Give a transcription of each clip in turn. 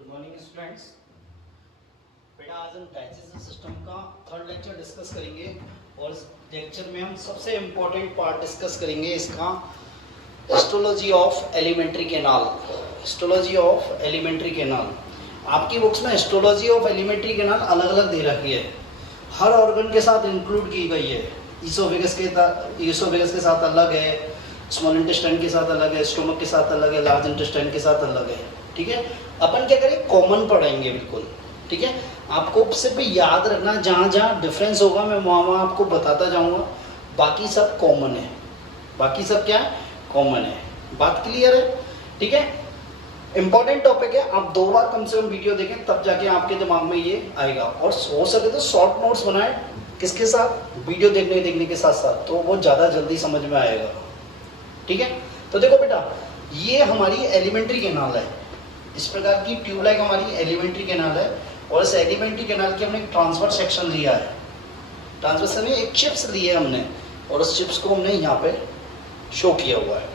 Good morning students. बेटा आज हम डाइजेस्टिव सिस्टम का थर्ड लेक्चर डिस्कस करेंगे और इस लेक्चर में हम सबसे इम्पोर्टेंट पार्ट डिस्कस करेंगे इसका, histology of alimentary canal. Histology of alimentary canal आपकी बुक्स में हिस्टोलॉजी ऑफ एलिमेंट्री कैनाल अलग अलग दे रखी है, हर ऑर्गन के साथ इंक्लूड की गई है। ईसोफेगस के साथ अलग है, स्मॉल इंटेस्टाइन के साथ अलग है, स्टोमक के साथ अलग है, लार्ज इंटेस्टाइन के साथ अलग है। ठीक है, अपन क्या करें, कॉमन पढ़ाएंगे बिल्कुल। ठीक है, आपको सिर्फ याद रखना, जहाँ जहाँ डिफरेंस होगा मैं वहाँ आपको बताता जाऊँगा, बाकी सब कॉमन है। बाकी सब क्या है, कॉमन है। बात क्लियर है? ठीक है, इंपॉर्टेंट टॉपिक है, आप 2 बार कम से कम वीडियो देखें तब जाके आपके दिमाग में ये आएगा। और हो सके तो शॉर्ट नोट्स बनाए, किसके साथ, वीडियो देखने के साथ साथ, तो वो ज़्यादा जल्दी समझ में आएगा। ठीक है, तो देखो बेटा, ये हमारी एलिमेंट्री कैनाल है। इस प्रकार की ट्यूबलाइक हमारी एलिमेंट्री कैनाल है और इस एलिमेंट्री कैनाल की हमने एक ट्रांसफर सेक्शन लिया है। ट्रांसफर सेक्शन में एक चिप्स लिए हमने और उस चिप्स को हमने यहाँ पे शो किया हुआ है।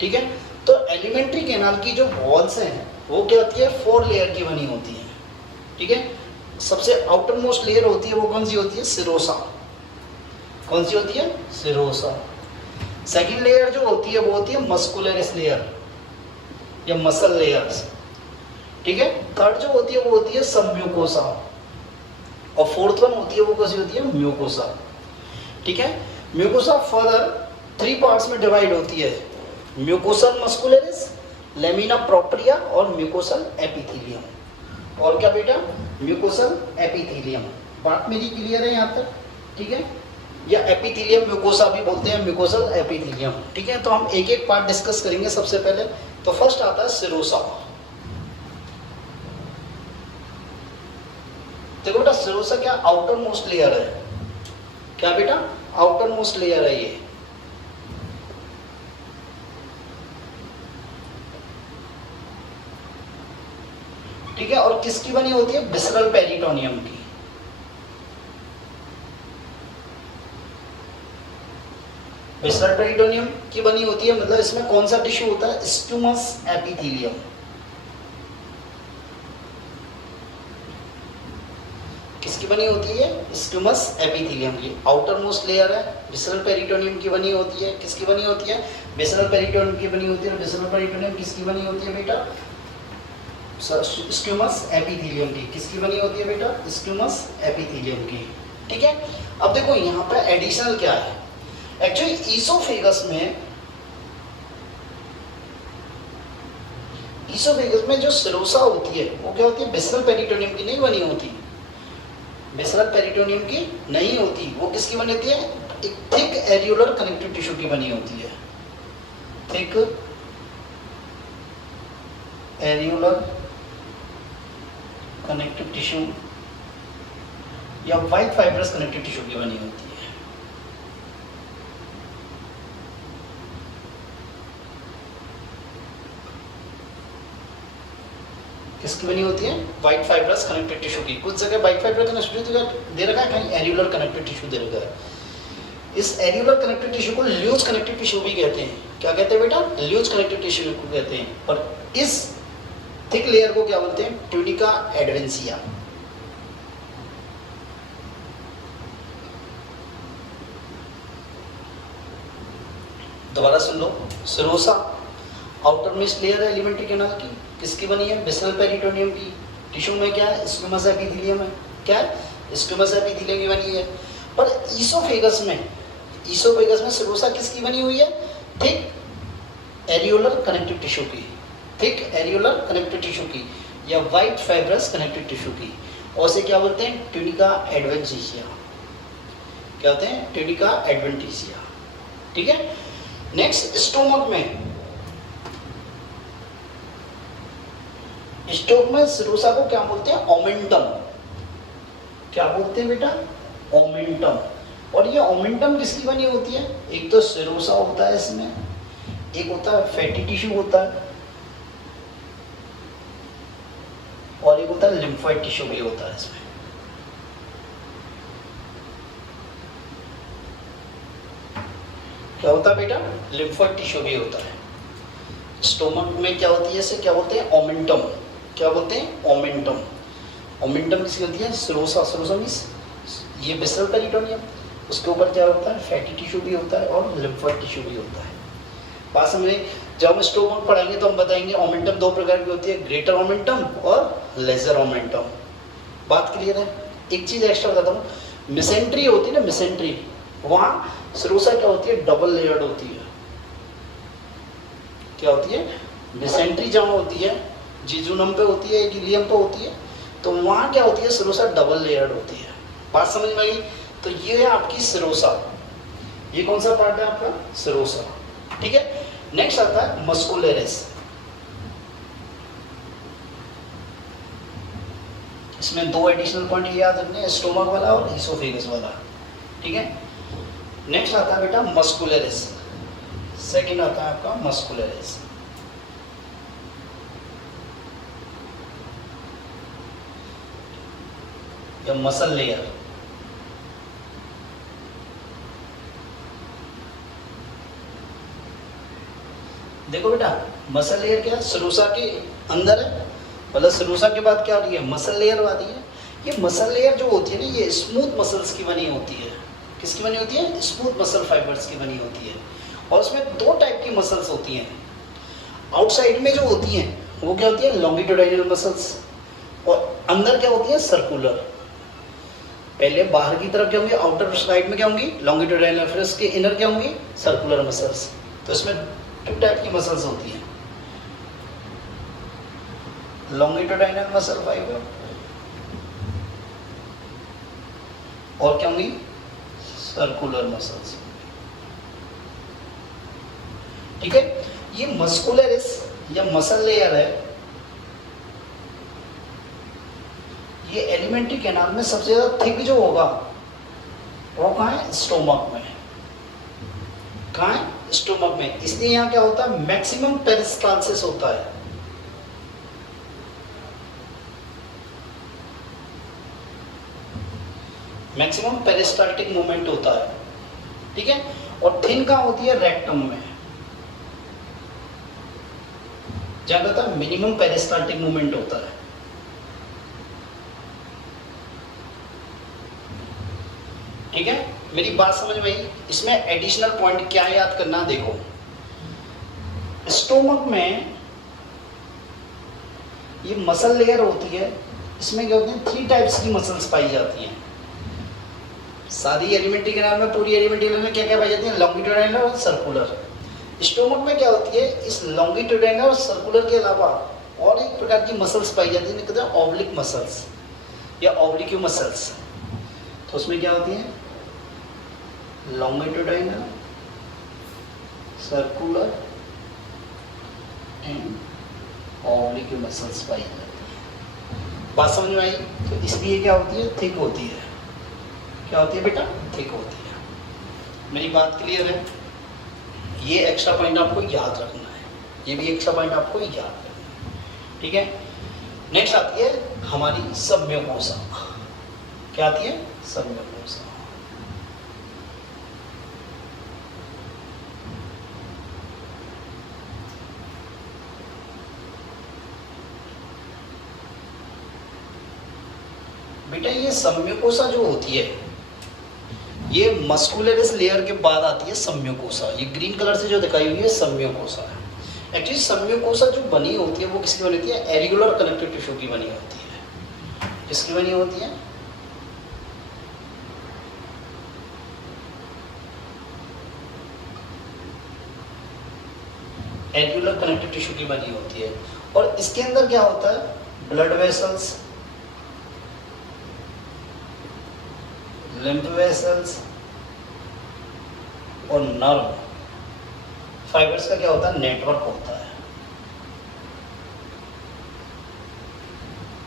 ठीक है, तो एलिमेंट्री कैनाल की जो वॉल्स हैं वो क्या होती है, 4 लेयर की बनी होती है। ठीक है, सबसे आउटर मोस्ट लेयर होती है वो कौन सी होती है, सिरोसा। कौन सी होती है, सिरोसा। सेकेंड लेयर जो होती है वो होती है मस्कुलरिस लेयर या मसल लेयर्स। ठीक है, थर्ड जो होती है वो होती है सबम्यूकोसा और फोर्थ वन होती है वो कैसी होती है, म्यूकोसा। ठीक है, म्यूकोसा फर्दर 3 पार्ट्स में डिवाइड होती है, म्यूकोसल मस्कुलरिस, लेमिना प्रोप्रिया और म्यूकोसल एपिथेलियम। और क्या बेटा, म्यूकोसल एपिथेलियम। बात मेरी क्लियर है यहाँ तक? ठीक है, या एपिथेलियम म्यूकोसा भी बोलते हैं, म्यूकोसल एपिथेलियम। ठीक है, तो हम एक एक पार्ट डिस्कस करेंगे। सबसे पहले तो फर्स्ट आता है सिरोसा। देखो बेटा, सिरोसा क्या आउटर मोस्ट लेयर है। क्या बेटा, आउटर मोस्ट लेयर है ये। ठीक है, और किसकी बनी होती है, विसरल पेरिटोनियम की। विसरल पेरिटोनियम की बनी होती है, मतलब इसमें कौन सा टिश्यू होता है, स्क्यूमस एपिथेलियम। किसकी बनी होती है, स्क्यूमस एपिथेलियम की। आउटर मोस्ट लेयर है, विसरल पेरिटोनियम की बनी होती है। किसकी बनी होती है, विसरल पेरिटोनियम की बनी होती है। विसरल पेरिटोनियम किसकी बनी होती है बेटा, स्क्यूमस एपिथेलियम की। किसकी बनी होती है बेटा, स्क्यूमस एपिथेलियम की। ठीक है, अब देखो यहाँ पे एडिशनल क्या है, एक्चुअली ईसोफेगस में जो सिरोसा होती है वो क्या होती है, विसरल पेरिटोनियम की नहीं बनी होती। विसरल पेरिटोनियम की नहीं होती, वो किसकी बनी होती है, एक थिक एरियोलर कनेक्टिव टिश्यू की बनी होती है। थिक एरियोलर कनेक्टिव टिश्यू या वाइट फाइब्रस कनेक्टिव टिश्यू की बनी होती है। किसकी बनी होती है, वाइट फाइब्रस कनेक्टिव टिश्यू की। कुछ जगह वाइट फाइब्रस कनेक्टिव टिश्यू दे रखा है, कहीं एरियोलर कनेक्टिव टिश्यू दे रखा है। इस एरियोलर कनेक्टिव टिश्यू को ल्यूज कनेक्टिव टिश्यू भी कहते हैं। क्या कहते हैं बेटा, ल्यूज कनेक्टिव टिश्यू को कहते हैं। और इस थिक लेयर को क्या बोलते हैं, ट्यूनिका एडवेंसिया। दोबारा सुन लो, सिरोसा आउटर मोस्ट लेयर है एलिमेंट्री कैनाल की। किसकी बनी है, विसरल पेरिटोनियम की। टिश्यू में क्या है, स्क्यूमस एपिथेलियम है। क्या है, स्क्यूमस एपिथेलियम की बनी है। पर ईसोफेगस में सिरोसा किसकी बनी हुई है, थिक एरियोलर कनेक्टिव टिश्यू की। थिक एरियोलर कनेक्टिव टिश्यू की या वाइट फाइब्रस कनेक्टिव टिश्यू की। और से क्या बोलते हैं, ट्यूनिका एडवेंटिशिया। क्या होते हैं, ट्यूनिका एडवेंटिशिया। ठीक है, नेक्स्ट स्टोमक में सिरोसा को क्या बोलते हैं, ओमेंटम। क्या बोलते हैं बेटा, ओमेंटम। और ये ओमेंटम किसकी बनी होती है, एक तो सिरोसा होता है इसमें, एक होता है फैटी टिश्यू होता है, और एक होता है लिम्फोइड टिश्यू भी होता है इसमें। क्या होता है बेटा, लिम्फोइड टिश्यू भी होता है। स्टोमक में क्या होती है, इसे क्या बोलते हैं, ओमेंटम। क्या बोलते हैं, ओमेंटम। ओमेंटम किसकी होती है, सिरोसा। सिरोसा मीन्स ये विसरल पेरिटोनियम, उसके ऊपर क्या होता है, फैटी टिश्यू भी होता है और लिम्फोइड टिश्यू भी होता है। बात समझे। जब हम स्टोमक पढ़ाएंगे तो हम बताएंगे ओमेंटम दो प्रकार की होती है, ग्रेटर ओमेंटम और लेजर ओमेंटम। बात क्लियर है। एक चीज एक्स्ट्रा बताता हूँ, मिसेंट्री होती है ना, मिसेंट्री, वहां सिरोसा क्या होती है, डबल लेयर्ड होती है। क्या होती है, मिसेंट्री जहाँ होती है, जिजुनम पे होती है, गिलियम पे होती है, तो वहां क्या होती है, सिरोसा डबल लेयर्ड होती है। बात समझ में आई। तो ये है आपकी सिरोसा। ये कौन सा पार्ट है आपका, सिरोसा। ठीक है। नेक्स्ट आता है मस्कुलरिस। इसमें दो एडिशनल पॉइंट याद रखने, स्टोमक वाला और इसोफेगस वाला। ठीक है। नेक्स्ट आता है बेटा मस्कुलरिस। सेकंड आता है आपका मस्कुलरिस। या मसल लेयर। देखो बेटा, मसल लेयर क्या है, सिरोसा के अंदर है, मतलब सिरोसा के बाद क्या होती है, मसल लेयर आती है। ये मसल लेयर जो होती है ना, ये स्मूथ मसल्स की बनी होती है। किसकी बनी होती है, स्मूथ मसल फाइबर्स की बनी होती है। और उसमें दो टाइप की मसल्स होती हैं। आउटसाइड में जो होती हैं वो क्या होती है, लॉन्गिट्यूडाइनल मसल्स, और अंदर क्या होती है, सर्कुलर। पहले बाहर की तरफ क्या होंगी, आउटर साइड में क्या होंगी, लॉन्गिट्यूडाइनल, फिर उसके इनर क्या होंगी, सर्कुलर मसल्स। तो इसमें टू टाइप की मसल्स होती हैं, लॉन्गिट्यूडाइनल मसल फाइबर और क्या होंगी, सर्कुलर मसल्स। ठीक है। ये मस्कुलरिस या मसल लेयर है, ये एलिमेंट्री कैनाल में सबसे ज्यादा थिक जो होगा वो कहाँ है, स्टोमक में। कहाँ है, स्टोमक में। इसलिए यहाँ क्या होता है, मैक्सिमम पेरिस्टाल्सिस होता है। मैक्सिमम पेरिस्टाल्टिक मूवमेंट होता है। ठीक है। और थिन कहाँ होती है, रेक्टम में। जहाँ कहता है मिनिमम पेरिस्टाल्टिक मूवमेंट होता है। ठीक है। मेरी बात समझ में आई। इसमें एडिशनल पॉइंट क्या याद करना, देखो स्टोमक में ये मसल लेयर होती है, इसमें क्या होते हैं, 3 टाइप्स की मसल्स पाई जाती हैं। सारी एलिमेंट्री कैनाल में, पूरी एलिमेंट्री कैनाल में क्या क्या पाई जाती है, लॉन्गिट्यूडाइनल और सर्कुलर। स्टोमक में क्या होती है, इस लॉन्गिट्यूडाइनल और सर्कुलर के अलावा और एक प्रकार की मसल्स पाई जाती है, कहते हैं ऑब्लिक मसल्स या ऑब्लिक्यू मसल्स। तो उसमें क्या होती है, longitudinal, circular and oblique muscles पाई जाती है। बात समझ में आई। तो इसलिए क्या होती है, थिक होती है। क्या होती है बेटा, थिक होती है। मेरी बात क्लियर है। ये एक्स्ट्रा पॉइंट आपको याद रखना है, ये भी एक्स्ट्रा पॉइंट आपको याद रखना है। ठीक है। नेक्स्ट आती है हमारी सम्योकोसा। क्या आती है, सम्योकोसा। बेटा ये सम्योकोसा जो होती है, ये मस्कुलरिस लेयर के बाद आती है सम्योकोसा। ये ग्रीन कलर से जो दिखाई हुई है सम्योकोसा है। एक्चुअली सम्योकोसा जो बनी होती है वो किसकी बनी होती है, एरिगुलर कनेक्टिव टिश्यू की बनी होती है। किसकी बनी होती है, एरिगुलर कनेक्टिव टिश्यू की बनी होती है। और इसके अंदर क्या होता है, ब्लड वेसल्स, लिम्फ वेसल्स और नर्व फाइबर्स का क्या होता है, नेटवर्क होता है।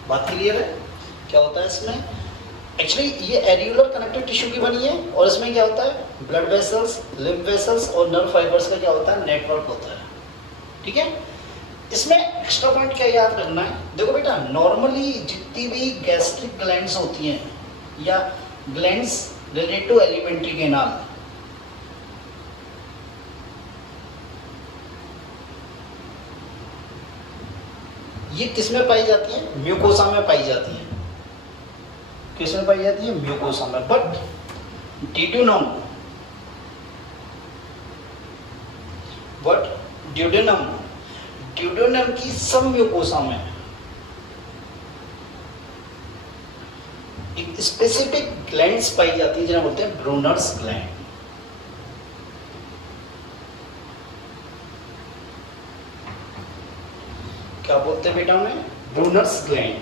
बात क्लियर है। क्या होता है इसमें, एक्चुअली ये एरिगुलर कनेक्टिव टिश्यू की बनी है और इसमें क्या होता है, ब्लड वेसल्स, लिम्फ वेसल्स और नर्व फाइबर्स का क्या होता है, नेटवर्क होता है। ठीक है। इसमें एक्स्ट्रा पॉइंट क्या याद रखना है, देखो बेटा नॉर्मली जितनी भी गैस्ट्रिक ग्लैंड्स होती हैं या glands related to alimentary canal, ये किस में पाई जाती है? म्यूकोसा में पाई जाती है। किस में पाई जाती है? म्यूकोसा में। बट ड्यूडेनम की सब म्यूकोसा में एक स्पेसिफिक ग्लैंड्स पाई जाती है जिन्हें बोलते हैं ब्रूनर्स ग्लैंड। क्या बोलते हैं बेटा उन्हें? Brunner's gland.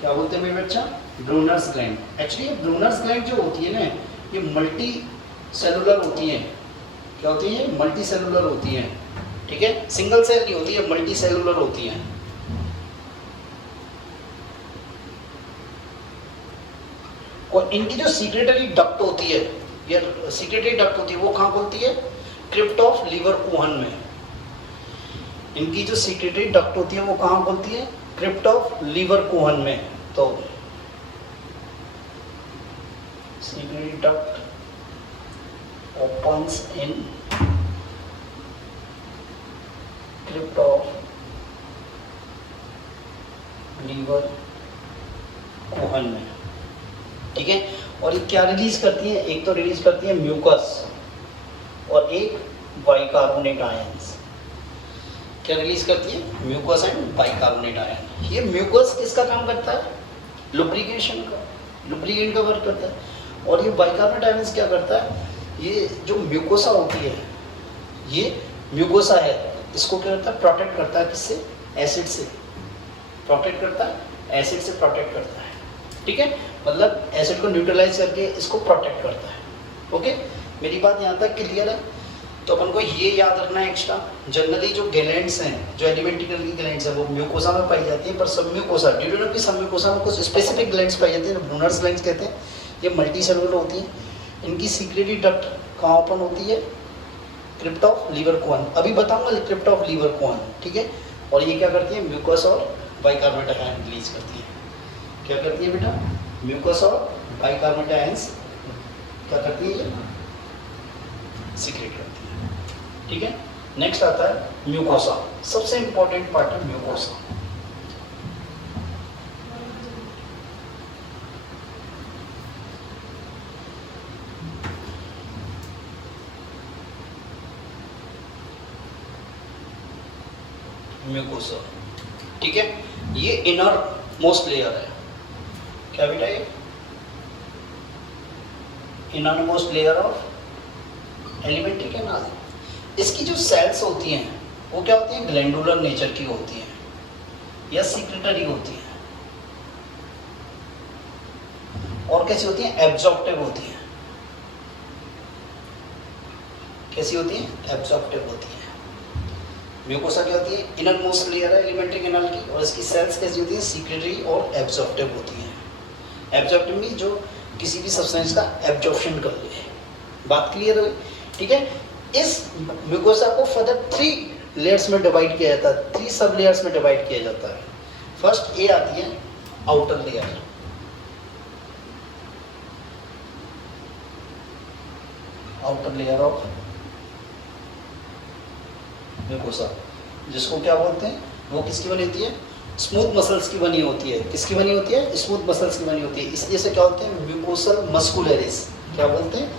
क्या बोलते हैं मेरे बच्चा? Brunner's gland. Actually Brunner's gland जो होती है ना, ये मल्टी सेलुलर होती है। क्या होती है? मल्टी सेलुलर होती है। ठीक है, सिंगल सेल नहीं होती है, मल्टी सेलुलर होती है। और इनकी जो सीक्रेटरी डक्ट होती है, या सीक्रेटरी डक्ट होती है, वो कहाँ खुलती है? क्रिप्ट ऑफ लीवरकुहन में। इनकी जो सीक्रेटरी डक्ट होती है वो कहाँ खुलती है? क्रिप्ट ऑफ लीवरकुहन में। तो secretory duct opens in crypt of लीवरकुहन में। ठीक है, और ये क्या रिलीज करती है? एक तो रिलीज करती है म्यूकस और एक बाइकार्बोनेट आयंस। क्या रिलीज करती है? Mucus and bicarbonate ion. ये म्यूकस किसका काम करता है? लुब्रिकेशन का, लुब्रिकेंट का वर्क करता है। और ये बाइकार्बोनेट आयंस क्या करता है? ये जो म्यूकोसा होती है, ये म्यूकोसा है, इसको क्या करता है? प्रोटेक्ट करता है। किससे? एसिड से प्रोटेक्ट करता है, एसिड से प्रोटेक्ट करता है। ठीक है, मतलब एसिड को न्यूट्रलाइज करके इसको प्रोटेक्ट करता है। ओके, मेरी बात यहाँ तक क्लियर है? तो अपन को ये याद रखना है एक्स्ट्रा, जनरली जो ग्लैंड्स हैं, जो एलिमेंट्री की ग्लैंड्स हैं, वो म्यूकोसा में पाई जाती हैं। पर सब म्यूकोसा, ड्यूडेनम की सब म्यूकोसा में कुछ स्पेसिफिक ग्लैंड्स पाई जाती हैं, ब्रूनर्स ग्लैंड्स कहते हैं। ये मल्टी सेलुलर होती हैं। इनकी सीक्रेटरी डक्ट कहाँ ओपन होती है? Crypt of Lieberkuhn. अभी बताऊंगा क्रिप्ट ऑफ लीवरकुहन। ठीक है, और ये क्या करती है? म्यूकस और बाइकार्बोनेट आयन रिलीज करती है। क्या करती है बेटा? म्यूकस और बाइकार्बोनेट आयंस क्या करती है? ये सीक्रेट करती है। ठीक है, नेक्स्ट आता है म्यूकोसा। सबसे इंपॉर्टेंट पार्ट है म्यूकोसा। म्यूकोसा, ठीक है, ये इनर मोस्ट लेयर है। क्या बेटा? ये inner most layer of alimentary canal. इसकी जो सेल्स होती हैं वो क्या होती हैं? ग्लैंडुलर नेचर की होती हैं या सीक्रेटरी होती हैं। और कैसी होती हैं? एब्जॉर्प्टिव होती हैं। कैसी होती हैं? एब्जॉर्प्टिव होती हैं। म्यूकोसा क्या होती है? इनर मोस्ट लेयर है एलिमेंट्री कैनाल की, और इसकी सेल्स कैसी होती हैं? सीक्रेटरी और एब्जॉर्प्टिव होती हैं। एब्जॉर्प्टिव मींस जो किसी भी सब्सटेंस का एब्जॉर्प्शन कर ले। बात क्लियर हुई? ठीक है, इस म्यूकोसा को फर्दर 3 लेयर्स में डिवाइड किया जाता है, 3 सब लेयर्स में डिवाइड किया जाता है। फर्स्ट ए आती है outer layer, outer layer of mucosa, जिसको क्या बोलते हैं? वो किसकी बनी होती है? स्मूथ मसल्स की बनी होती है। किसकी बनी होती है? स्मूथ मसल्स की बनी होती है। इसलिए से क्या बोलते हैं? Mucosal muscularis. क्या बोलते हैं?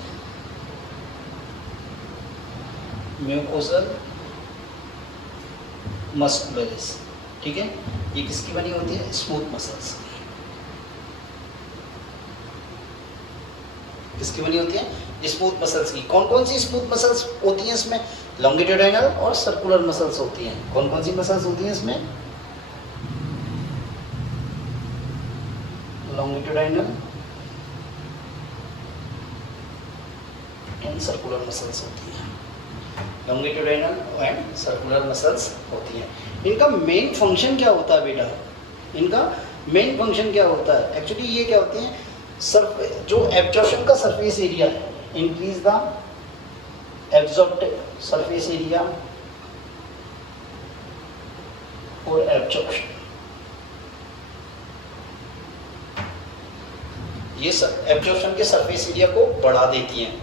Mucosal muscularis. ठीक है, ये किसकी बनी होती है? Smooth muscles. किसकी बनी होती है? स्मूथ मसल्स की। कौन कौन सी स्मूथ मसल्स होती हैं इसमें? लॉन्गिट्यूडाइनल और सर्कुलर मसल्स होती हैं। कौन कौन सी मसल्स होती हैं इसमें? लॉन्गिट्यूडाइनल एंड सर्कुलर मसल्स होती हैं। लॉन्गिट्यूडाइनल एंड सर्कुलर मसल्स होती हैं। इनका मेन फंक्शन क्या होता है बेटा? इनका मेन फंक्शन क्या होता है? एक्चुअली ये क्या होते हैं? जो एब्जॉर्प्शन का सरफेस एरिया है, increase the absorptive surface area और एब्जॉर्प्शन। ये एब्जॉर्प्शन के सरफेस एरिया को बढ़ा देती हैं।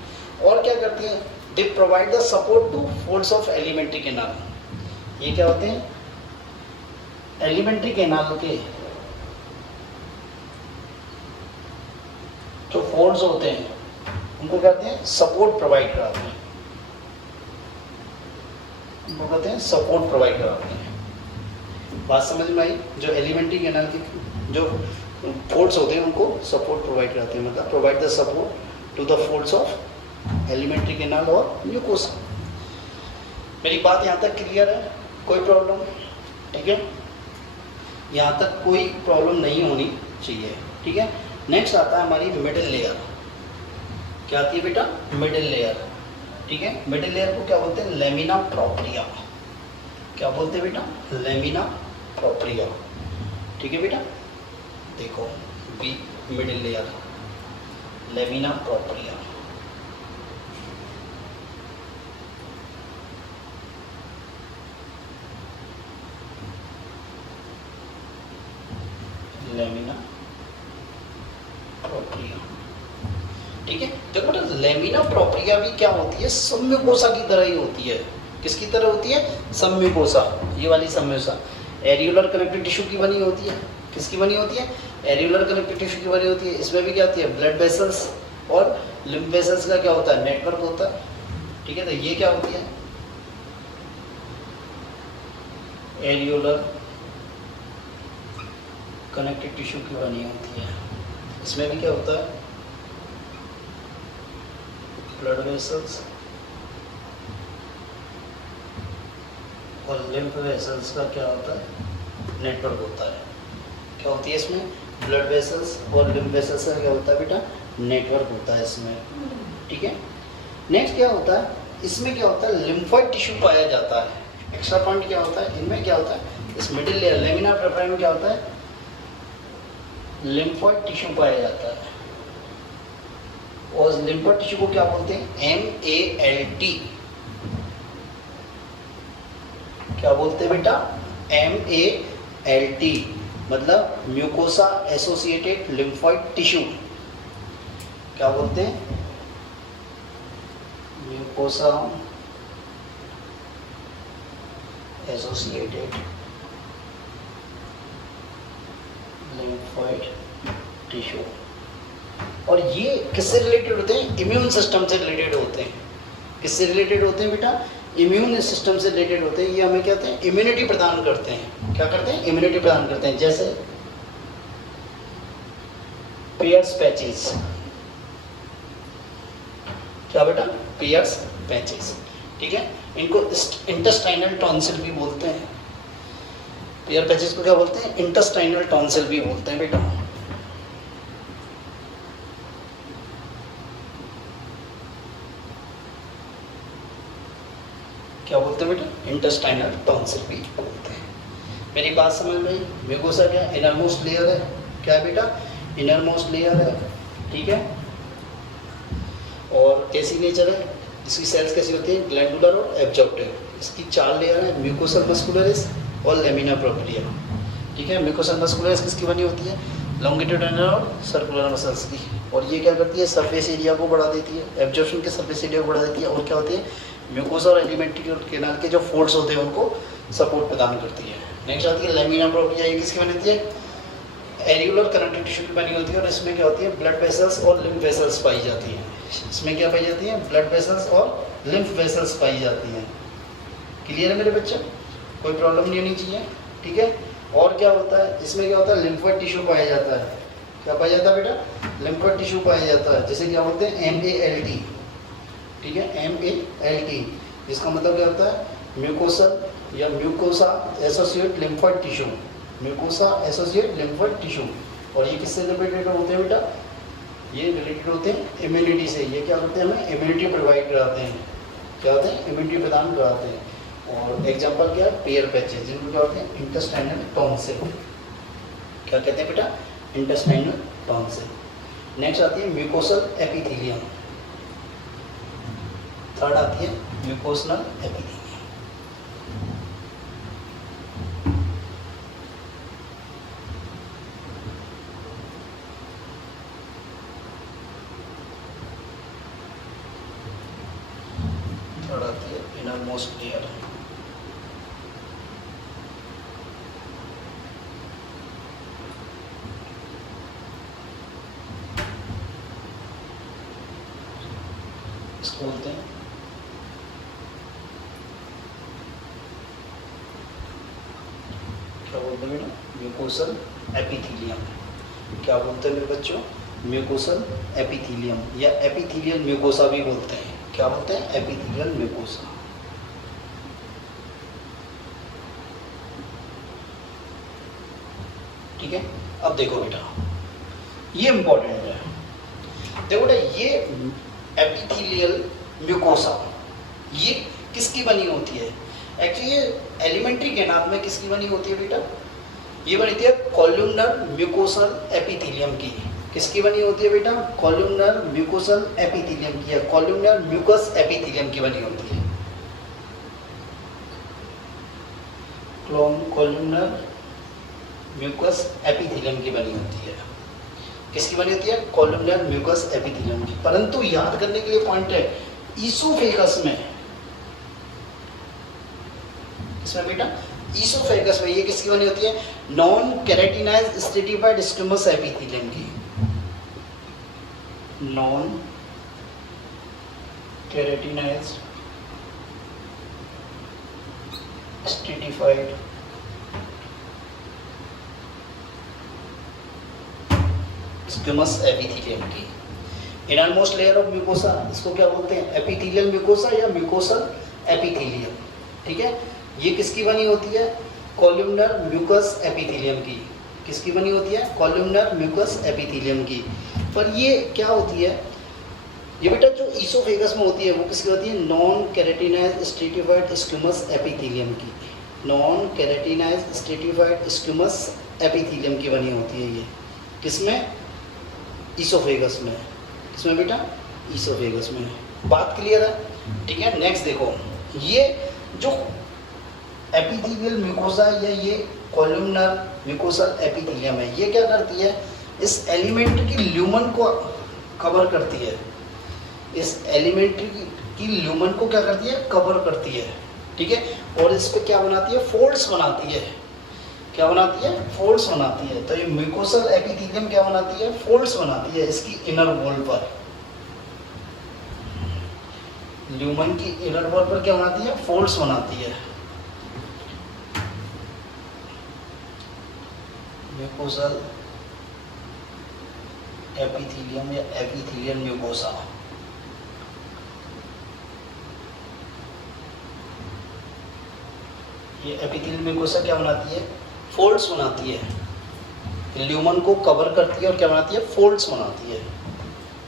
और क्या करती हैं? They provide the support to folds of alimentary canal. ये क्या होते हैं? एलिमेंट्री कैनाल के जो फोल्ड्स होते हैं उनको कहते हैं सपोर्ट प्रोवाइड कराते हैं, उनको कहते हैं सपोर्ट प्रोवाइड कराते हैं। बात समझ में आई? जो एलिमेंट्री कैनाल के जो फोल्ड्स होते हैं उनको सपोर्ट प्रोवाइड कराते हैं, मतलब provide the support to the folds of alimentary canal और म्यूकोसा। मेरी बात यहाँ तक क्लियर है? कोई प्रॉब्लम? ठीक है, यहाँ तक कोई प्रॉब्लम नहीं होनी चाहिए। ठीक है, नेक्स्ट आता है हमारी मिडिल लेयर। क्या आती है बेटा? Middle layer. ठीक है, मिडिल लेयर को क्या बोलते हैं? Lamina propria. क्या बोलते हैं बेटा? Lamina propria. ठीक है बेटा, देखो B middle layer, lamina propria. Lamina propria. ठीक है, देखो बेटा लेमिना प्रोप्रिया भी क्या होती है? सम्यूकोसा की तरह ही होती है। किसकी तरह होती है? सम्यूकोसा। ये वाली सम्यूकोसा एरियुलर कनेक्टिव टिश्यू की बनी होती है। किसकी बनी होती है? एरियुलर कनेक्टिव टिश्यू की बनी होती है। इसमें भी क्या होती है? ब्लड वेसल्स और लिम्फ वेसल्स का क्या होता है? नेटवर्क होता है। ठीक है, तो ये क्या होती है? एरियुलर कनेक्टिव टिश्यू की बनी होती है। इसमें भी क्या होता है? ब्लड वेसल्स और लिम्फ वेसल्स का क्या होता है? नेटवर्क होता है। क्या होती है इसमें? ब्लड वेसल्स और लिम्फ वेसल्स का क्या होता है बेटा? नेटवर्क होता है इसमें। ठीक है, नेक्स्ट क्या होता है? इसमें क्या होता है? लिम्फोइड टिश्यू पाया जाता है। एक्स्ट्रा पॉइंट क्या होता है? इनमें क्या होता है? इस मिडिल लेयर लेमिना प्रोप्रिया में क्या होता है? लिम्फोइड टिश्यू पाया जाता है। और लिम्फोइड टिश्यू को क्या बोलते हैं? MALT। क्या बोलते हैं बेटा? MALT मतलब म्यूकोसा एसोसिएटेड लिम्फोइड टिश्यू। क्या बोलते हैं? Mucosa associated lymphoid tissue. और ये किससे रिलेटेड होते हैं? इम्यून सिस्टम से रिलेटेड होते हैं। किससे रिलेटेड होते हैं बेटा? इम्यून सिस्टम से रिलेटेड होते हैं। ये हमें क्या कहते हैं? इम्यूनिटी प्रदान करते हैं। क्या करते हैं? इम्यूनिटी प्रदान करते हैं। जैसे पियर्स पैचेस। क्या बेटा? Peyer's patches. ठीक है, इनको इंटेस्टाइनल टॉन्सिल भी बोलते हैं। पियर पैचेस को क्या बोलते हैं? इंटेस्टाइनल टॉन्सिल भी बोलते हैं बेटा। क्या बोलते हैं बेटा? इंटेस्टाइनल टॉन्सिल भी बोलते हैं। मेरी बात समझ में आई? म्यूकोसा क्या? इनर मोस्ट लेयर है। क्या है बेटा? इनर मोस्ट लेयर है। ठीक है, और कैसी नेचर है इसकी? सेल्स कैसी होती है? ग्लैंडुलर और एब्जॉर्प्टिव। इसकी 4 लेयर है, म्यूकोसल मस्कुलरिस और लेमिना प्रोप्रिया। ठीक है, म्यूकोसल मस्कुलरिस किसकी बनी होती है? लॉन्गिट्यूडिनल और सर्कुलर मसल्स की। और ये क्या करती है? सरफेस एरिया को बढ़ा देती है, एब्जॉर्प्शन के सरफेस एरिया को बढ़ा देती है। और क्या होती है? म्यूकोसा और एलिमेंट्री कैनाल के जो फोल्ड्स होते हैं उनको सपोर्ट प्रदान करती है। नेक्स्ट आती है लेमिना प्रोप्रिया। ये किसकी बनी होती है? एरियुलर कनेक्टिव टिश्यू की बनी होती है। और इसमें क्या होती है? ब्लड वेसल्स और लिम्फ वेसल्स पाई जाती हैं। इसमें क्या पाई जाती है? ब्लड वेसल्स और लिम्फ वेसल्स पाई जाती हैं। क्लियर है मेरे बच्चे? कोई प्रॉब्लम नहीं होनी चाहिए। ठीक है, और क्या होता है इसमें? क्या होता है? लिम्फोइड टिश्यू पाया जाता है। क्या पाया जाता है बेटा? लिम्फोइड टिश्यू पाया जाता है, जिसे क्या बोलते हैं? MALT। ठीक है, MALT, जिसका मतलब क्या होता है? म्यूकोसल या mucosa associate lymphoid tissue. Mucosa associate lymphoid tissue. और ये किससे रिलेटेड होते हैं बेटा? ये रिलेटेड होते हैं इम्यूनिटी से। ये क्या करते हैं? हमें इम्यूनिटी प्रोवाइड कराते हैं। क्या होते हैं? इम्यूनिटी प्रदान कराते हैं। और एग्जांपल क्या है? पियर पैचेस, जिनको क्या होते हैं? Intestinal tonsil. क्या कहते हैं बेटा? Intestinal tonsil. नेक्स्ट आती है म्यूकोसल एपिथेलियम। थर्ड आती है म्यूकोसनल एपिथेलियम। थर्ड आती है इनर मोस्ट लेयर। इसको बोलते हैं क्या बोलते हैं बेटा, म्यूकोसल एपिथेलियम। क्या बोलते हैं मेरे बच्चों, म्यूकोसल एपिथेलियम या एपिथेलियल म्यूकोसा भी बोलते हैं। क्या बोलते हैं, एपिथेलियल म्यूकोसा। ठीक है, अब देखो बेटा ये इंपॉर्टेंट है। देखो बेटा ये एपिथेलियल म्यूकोसा ये किसकी बनी होती है? एक्चुअली ये एलिमेंट्री कैनाल में किसकी बनी होती है बेटा? ये बनती है कॉलमनर म्यूकोसल एपिथेलियम की। किसकी बनी होती है बेटा? कॉलमनर म्यूकोसल एपिथेलियम की या कॉलमनर म्यूकस एपिथेलियम की बनी होती है। कॉलमनर म्यूकस एपिथेलियम की बनी होती है। किसकी बनी होती है? कॉलमनर म्यूकस एपिथेलियम की। परंतु याद करने के लिए पॉइंट है, ईसोफेगस में, इसमें बेटा ईसोफेगस में ये किसकी बनी होती है? नॉन केराटिनाइज्ड स्ट्रेटिफाइड स्क्विमस एपिथेलियम की। नॉन केराटिनाइज्ड स्ट्रेटिफाइड स्क्विमस एपिथेलियम की। इनरमोस्ट लेयर ऑफ म्यूकोसा, इसको क्या बोलते हैं? एपिथेलियल म्यूकोसा या म्यूकोसल एपिथेलियम। ठीक है, ये किसकी बनी होती है? कॉलमनर म्यूकस एपिथेलियम की। किसकी बनी होती है? कॉलमनर म्यूकस एपिथेलियम की। पर ये क्या होती है? ये बेटा जो ईसोफेगस में होती है वो किसकी होती है? नॉन केराटिनाइज्ड स्ट्रेटिफाइड स्क्विमस एपिथेलियम की। नॉन केराटिनाइज्ड स्ट्रेटिफाइड स्क्विमस एपिथेलियम की बनी होती है ये। किसमें? ईसोफेगस में। किसमें बेटा? ईसोफेगस में। बात क्लियर है? ठीक है, नेक्स्ट देखो, ये जो एपिथेलियल म्यूकोसा या ये कॉलमनर म्यूकोसल एपिथेलियम है, ये क्या करती है? इस एलिमेंट की ल्यूमन को कवर करती है। इस एलिमेंट की ल्यूमन को क्या करती है? कवर करती है। ठीक है, और इस पे क्या बनाती है? फोल्ड्स बनाती है। क्या बनाती है? फोल्ड्स बनाती है। तो ये म्यूकोसल एपिथेलियम क्या बनाती है? फोल्ड्स बनाती है इसकी इनर वॉल पर। ल्यूमन की इनर वॉल पर क्या बनाती है? फोल्ड्स बनाती है। म्यूकोसल एपिथेलियम या एपिथेलियल म्यूकोसा। ये एपिथेलियल म्यूकोसा क्या बनाती है? फोल्ड्स बनाती है। ल्यूमन को कवर करती है और क्या बनाती है? फोल्ड्स बनाती है।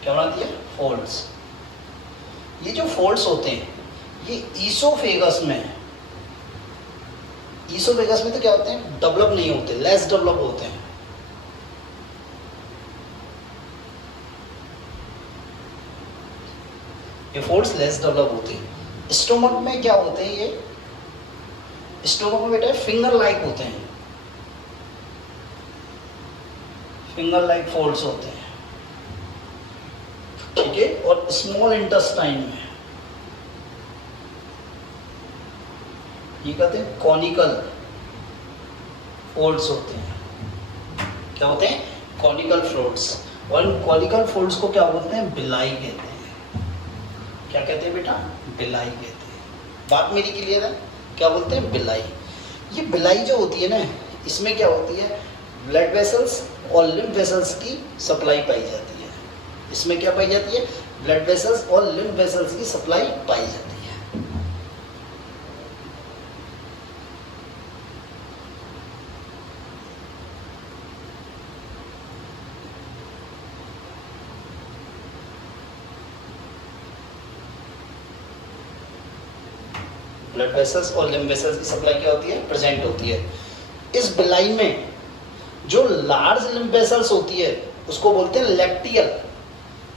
क्या बनाती है? फोल्ड्स। ये जो फोल्ड्स होते हैं ये ईसोफेगस में, ईसोफेगस में तो क्या होते हैं? डेवलप नहीं होते, लेस डेवलप होते हैं। ये फोल्ड्स लेस डेवलप होते हैं। स्टोमक में क्या होते हैं? ये स्टोमक में बेटा फिंगर लाइक होते हैं। फिंगर लाइक फोल्ड्स होते हैं। ठीक है, और स्मॉल इंटेस्टाइन में ये कहते हैं कॉनिकल फोल्ड्स होते हैं। क्या होते हैं? Conical folds. और इन कॉनिकल फोल्ड्स को क्या बोलते हैं? बिलाई कहते हैं। क्या कहते हैं बेटा? बिलाई कहते हैं। बात मेरी क्लियर है? क्या बोलते हैं? बिलाई। ये बिलाई जो होती है ना, इसमें क्या होती है? ब्लड वेसल्स और लिम्फ वेसल्स की सप्लाई पाई जाती है। इसमें क्या पाई जाती है? ब्लड वेसल्स और लिम्फ वेसल्स की सप्लाई पाई जाती है। ब्लड वेसल्स और लिम्फ वेसल्स की सप्लाई क्या होती है? प्रेजेंट होती है। इस बिलाई में जो लार्ज लिम्फ वेसल्स होती है उसको बोलते हैं लैक्टियल।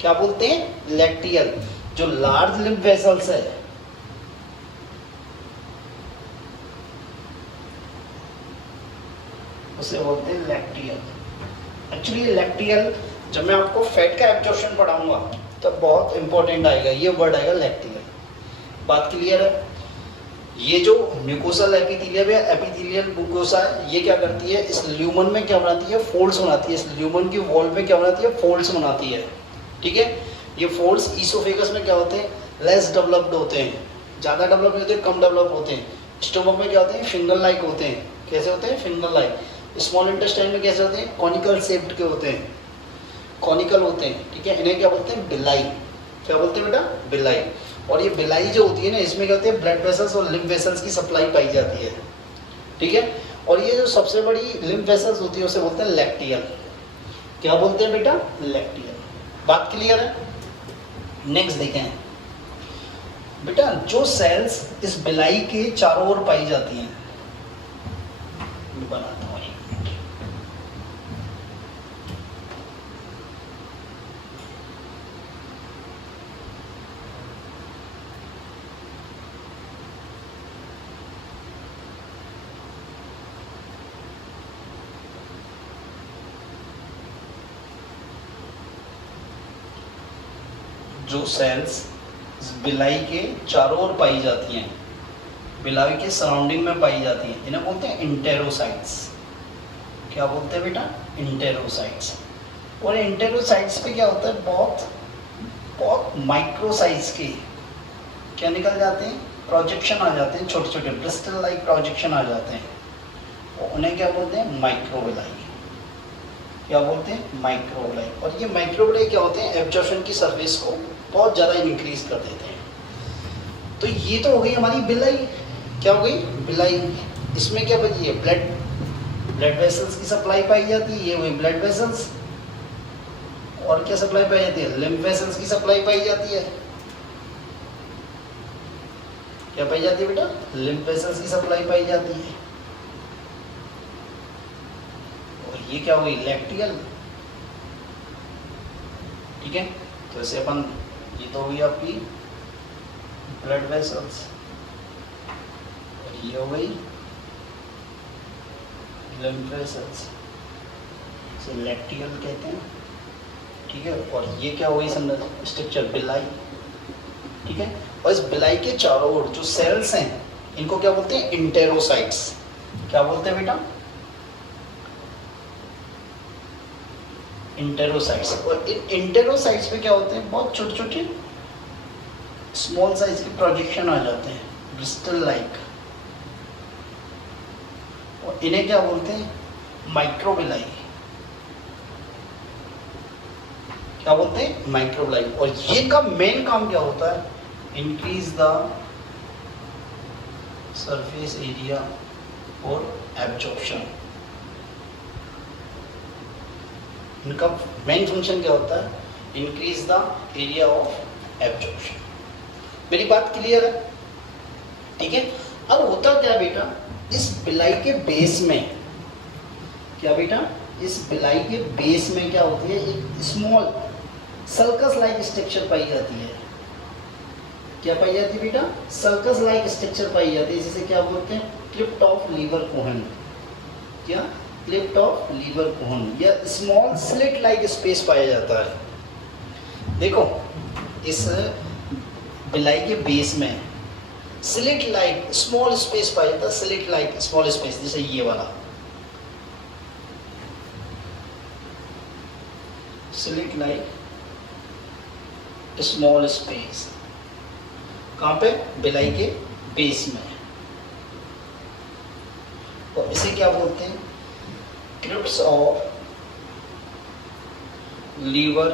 क्या बोलते हैं? लैक्टियल। जो लार्ज लिम्फ वेसल्स है उसे बोलते हैं लैक्टियल। एक्चुअली लैक्टियल जब मैं आपको फैट का एब्जॉर्प्शन पढ़ाऊंगा तब बहुत इंपॉर्टेंट आएगा, ये वर्ड आएगा लैक्टियल। बात क्लियर है? ये जो म्यूकोसल एपिथेलियम है, एपिथेलियल म्यूकोसा है, ये क्या करती है? इस ल्यूमन में क्या बनाती है? फोल्ड्स बनाती है। इस ल्यूमन की वॉल में क्या बनाती है? फोल्ड्स बनाती है। ठीक है, ये फोल्ड्स ईसोफेगस में क्या होते हैं? लेस डेवलप्ड होते हैं, ज़्यादा डेवलप नहीं होते, कम डेवलप होते हैं। स्टोमक में क्या होते हैं, फिंगर लाइक होते हैं। कैसे होते हैं, फिंगर लाइक। स्मॉल इंटेस्टाइन में कैसे होते हैं, कॉनिकल शेप्ड के होते हैं, कॉनिकल होते हैं, ठीक है। इन्हें क्या बोलते हैं, बिलाई। क्या बोलते हैं बेटा, बिलाई। और ये बिलाई जो होती है ना, इसमें क्या होते हैं, ब्लड वेसल्स और लिम्फ वेसल्स की सप्लाई पाई जाती है, ठीक है। और ये जो सबसे बड़ी लिम्फ वेसल्स होती है उसे बोलते हैं लैक्टियल। क्या बोलते हैं बेटा, लैक्टियल। बात क्लियर है। नेक्स्ट देखें बेटा, जो सेल्स इस बिलाई के चारों ओर पाई जाती हैं, बनाता हूँ एक मिनट। जो सेल्स बिलाई के चारों ओर पाई जाती हैं, बिलाई के सराउंडिंग में पाई जाती हैं, इन्हें बोलते हैं इंटेरोसाइट्स। क्या बोलते हैं बेटा, इंटेरोसाइट्स। और इंटेरोसाइट्स पे क्या होता है, बहुत बहुत माइक्रो साइज के क्या निकल जाते हैं, प्रोजेक्शन आ जाते हैं, छोटे छोटे ब्रिस्टल लाइक प्रोजेक्शन आ जाते हैं, और उन्हें क्या बोलते हैं, माइक्रोविलाई। क्या बोलते हैं, माइक्रोविलाई। और ये माइक्रोविलाई क्या होते हैं, एब्जॉर्प्शन की सरफेस को बहुत ज़्यादा इंक्रीज कर देते हैं। तो ये तो हो गई हमारी बिलाई। क्या हो गई, बिलाई। इसमें क्या बची है, ब्लड वेसल्स की सप्लाई पाई जाती है, ये हुई ब्लड वेसल्स। और क्या सप्लाई पाई जाती है, लिम्फ वेसल्स की सप्लाई पाई जाती है। क्या पाई जाती है बेटा, लिम्फ वेसल्स की सप्लाई पाई जाती है। और ये क्या हुई, लैक्टियल, ठीक है। तो ऐसे अपन, ये तो हुई आपकी ब्लड वेसल्स, और ये हो गई लिम्फ वेसल्स, इसे लैक्टियल कहते हैं, ठीक है। और ये क्या हुई स्ट्रक्चर, बिलाई, ठीक है। और इस बिलाई के चारों ओर जो सेल्स हैं, इनको क्या बोलते हैं, इंटेरोसाइट्स। क्या बोलते हैं बेटा, इंटेरोसाइट्स। और इन इंटेरोसाइट्स पे क्या होते हैं, बहुत छोटे छोटे स्मॉल साइज के प्रोजेक्शन आ जाते हैं, ब्रिस्टल लाइक, और इन्हें क्या बोलते हैं, माइक्रोविलाई। क्या बोलते हैं, माइक्रोविलाई। और ये का मेन काम क्या होता है, इंक्रीज द सरफेस एरिया और एब्जॉर्प्शन। इनका मेन फंक्शन क्या होता है, increase the area of absorption. मेरी बात क्लियर है, ठीक है। अब होता क्या बेटा, इस बिलाई के बेस में, क्या बेटा, इस बिलाई के बेस में क्या होती है, एक स्मॉल सल्कस लाइक स्ट्रक्चर पाई जाती है। क्या पाई जाती है बेटा, सल्कस लाइक स्ट्रक्चर पाई जाती है, जिसे क्या बोलते हैं, क्लिप्ट ऑफ लीवर कोहन। क्या, क्लिप्ट ऑफ लीवर कोहन, या स्मॉल स्लिट लाइक स्पेस पाया जाता है। देखो इस बिलाई के बेस में स्लिट लाइक स्मॉल स्पेस पाया जाता है, स्लिट लाइक स्मॉल स्पेस, जैसे ये वाला स्लिट लाइक स्मॉल स्पेस। कहाँ पे, बिलाई के बेस में। और इसे क्या बोलते हैं, crypts of liver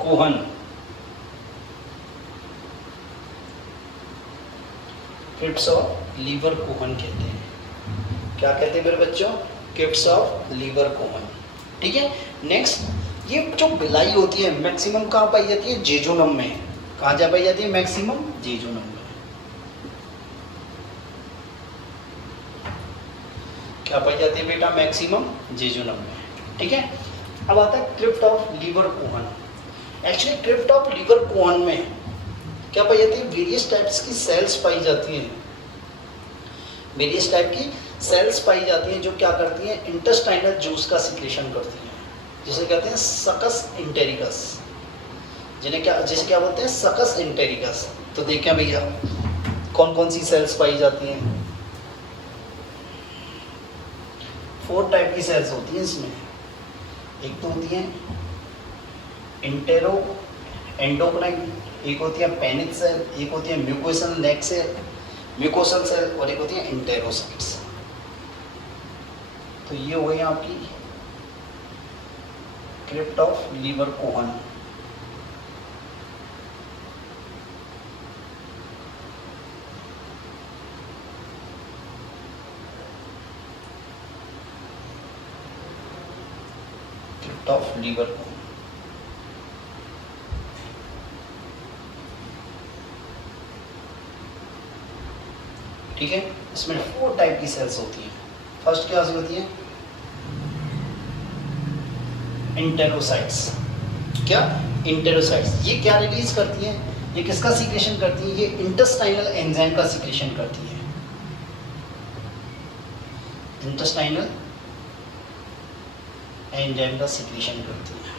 Kohn. Crypts of Lieberkuhn कहते हैं। क्या कहते हैं मेरे बच्चों, क्रिप्ट्स ऑफ लीवर कोहन, ठीक है। नेक्स्ट, ये जो बिलाई होती है मैक्सिमम कहाँ पाई जाती है, जेजुनम में। कहाँ जा पाई जाती है, मैक्सिमम जेजुनम में। क्या पाई जाती है बेटा, मैक्सिमम जेजुनम में, ठीक है। अब आता है crypt of Lieberkuhn. Actually crypt of Lieberkuhn में क्या पाई जाती है, वेरियस टाइप्स की सेल्स पाई जाती हैं, वेरियस टाइप की सेल्स पाई जाती हैं, जो क्या करती हैं, इंटेस्टाइनल जूस का सिक्रेशन करती हैं, जिसे कहते हैं सकस इंटेरिकस, जिसे क्या बोलते हैं, सकस इंटेरिकस। तो देखें भैया कौन कौन सी सेल्स पाई जाती हैं, 4 टाइप की सेल्स होती हैं इसमें। एक तो होती हैं एंडोक्राइन एक होती है पेनिक सेल, एक होती है म्यूकोसल नेक सेल, म्यूकोसल सेल, और एक होती है इंटेरोसाइट्स। तो ये हो गई आपकी crypt of Lieberkuhn. Crypt of Lieberkuhn, ठीक है। इसमें 4 टाइप की सेल्स होती हैं। फर्स्ट क्या होती है? इंटेरोसाइट्स। क्या? इंटेरोसाइट्स। ये क्या रिलीज करती हैं? ये किसका सीक्रेशन करती है? ये इंटेस्टाइनल एंजाइम का सीक्रेशन करती है। इंटेस्टाइनल एंजाइम का सीक्रेशन करती है,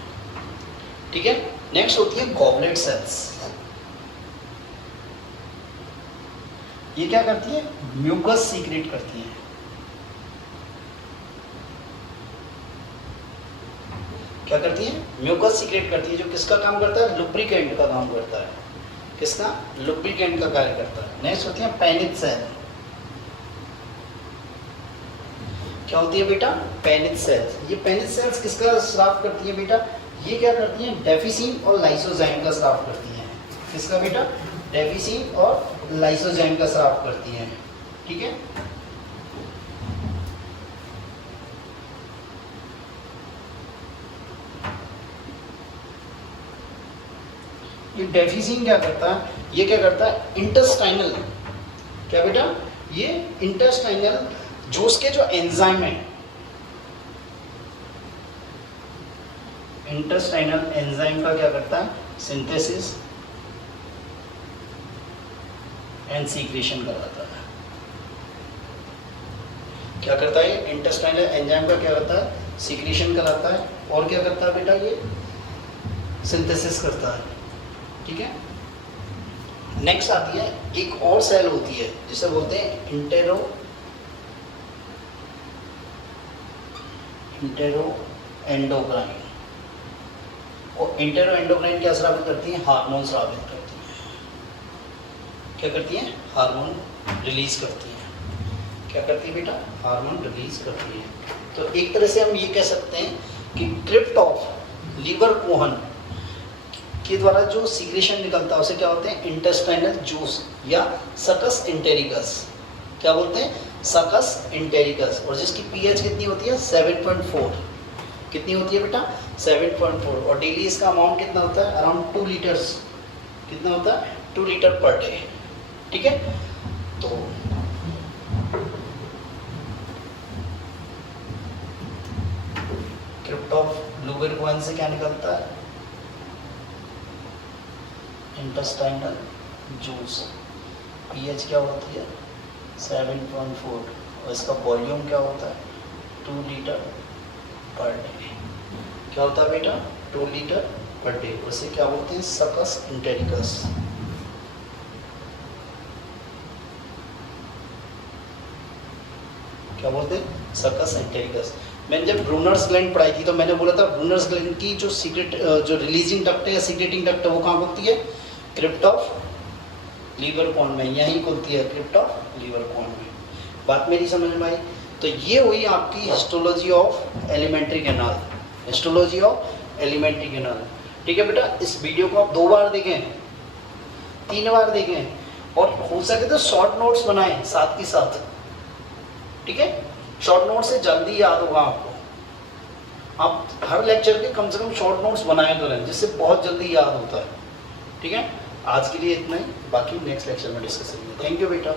ठीक है। नेक्स्ट होती है गॉबलेट सेल्स। ये क्या करती है? म्यूकस सीक्रेट करती है। क्या करती है? म्यूकस सीक्रेट करती है, जो किसका काम करता है? लुब्रिकेंट का काम करता है। किसका? लुब्रिकेंट का कार्य करता है। नेक्स्ट होती है पेनिक सेल। क्या होती है बेटा? Paneth cells. ये पेनिक सेल्स किसका स्राव करती है बेटा? ये क्या करती है? डेफिसिन और लाइसोजाइम का स्राव करती है। किसका बेटा? डेफिसिन और लाइसोजाइम का स्राव करती है, ठीक है। ये डेफिसिन क्या करता है? ये क्या करता है? इंटेस्टाइनल, क्या बेटा? ये इंटेस्टाइनल जूस के जो एंजाइम है, इंटेस्टाइनल एंजाइम का क्या करता है? सिंथेसिस एंड सीक्रेशन कराता है। क्या करता है? इंटेस्टाइनल एंजाइम का क्या करता है? सीक्रेशन कराता है। और क्या करता है बेटा? ये सिंथेसिस करता है, ठीक है। नेक्स्ट आती है एक और सेल होती है जिसे बोलते हैं इंटेरो एंडोक्राइन। और इंटेरो एंडोक्राइन क्या स्रावित करती है? हार्मोन स्रावित करती है। क्या करती है? हार्मोन रिलीज करती है। क्या करती है बेटा? हार्मोन रिलीज करती है। तो एक तरह से हम ये कह सकते हैं कि क्रिप्ट ऑफ लीवर कोहन के द्वारा जो सीक्रेशन निकलता है उसे क्या बोलते हैं? इंटेस्टाइनल जूस या सकस इंटेरिकस। क्या बोलते हैं? सकस इंटेरिकस। और जिसकी पीएच कितनी होती है? 7.4। कितनी होती है बेटा? 7.4। और डेली इसका अमाउंट कितना होता है? Around 2 litres. कितना होता है? 2 लीटर पर डे, ठीक है। तो क्रिप्ट ऑफ लीवर कोहन से क्या निकलता है? Intestinal juice. पीएच क्या होती है? 7.4। और इसका वॉल्यूम क्या होता है? 2 लीटर पर डे। क्या होता है बेटा? 2 लीटर पर डे। उसे क्या बोलते हैं? सकस इंटेरिकस। क्या बोलते हैं? सकस इंटेरिकस। मैंने जब ब्रूनर्स ग्लैंड पढ़ाई थी तो मैंने बोला था ब्रूनर्स ग्लैंड की जो जो रिलीजिंग डक्ट है या सीक्रेटिंग डक्ट है वो कहाँ खुलती है? क्रिप्ट ऑफ लीवर कोहन में। यहीं खुलती है क्रिप्ट ऑफ लीवर कोहन में। बात मेरी समझ में आई? तो ये हुई आपकी histology of alimentary canal. Histology of alimentary canal, ठीक है बेटा। इस वीडियो को आप 2 बार देखें, 3 बार देखें, और हो सके तो शॉर्ट नोट्स बनाएं साथ के साथ, ठीक है। शॉर्ट नोट से जल्दी याद होगा आपको। आप हर लेक्चर के कम से कम शॉर्ट नोट्स बनाए तो रहें, जिससे बहुत जल्दी याद होता है, ठीक है। आज के लिए इतना ही, बाकी नेक्स्ट लेक्चर में डिस्कस करेंगे। थैंक यू बेटा।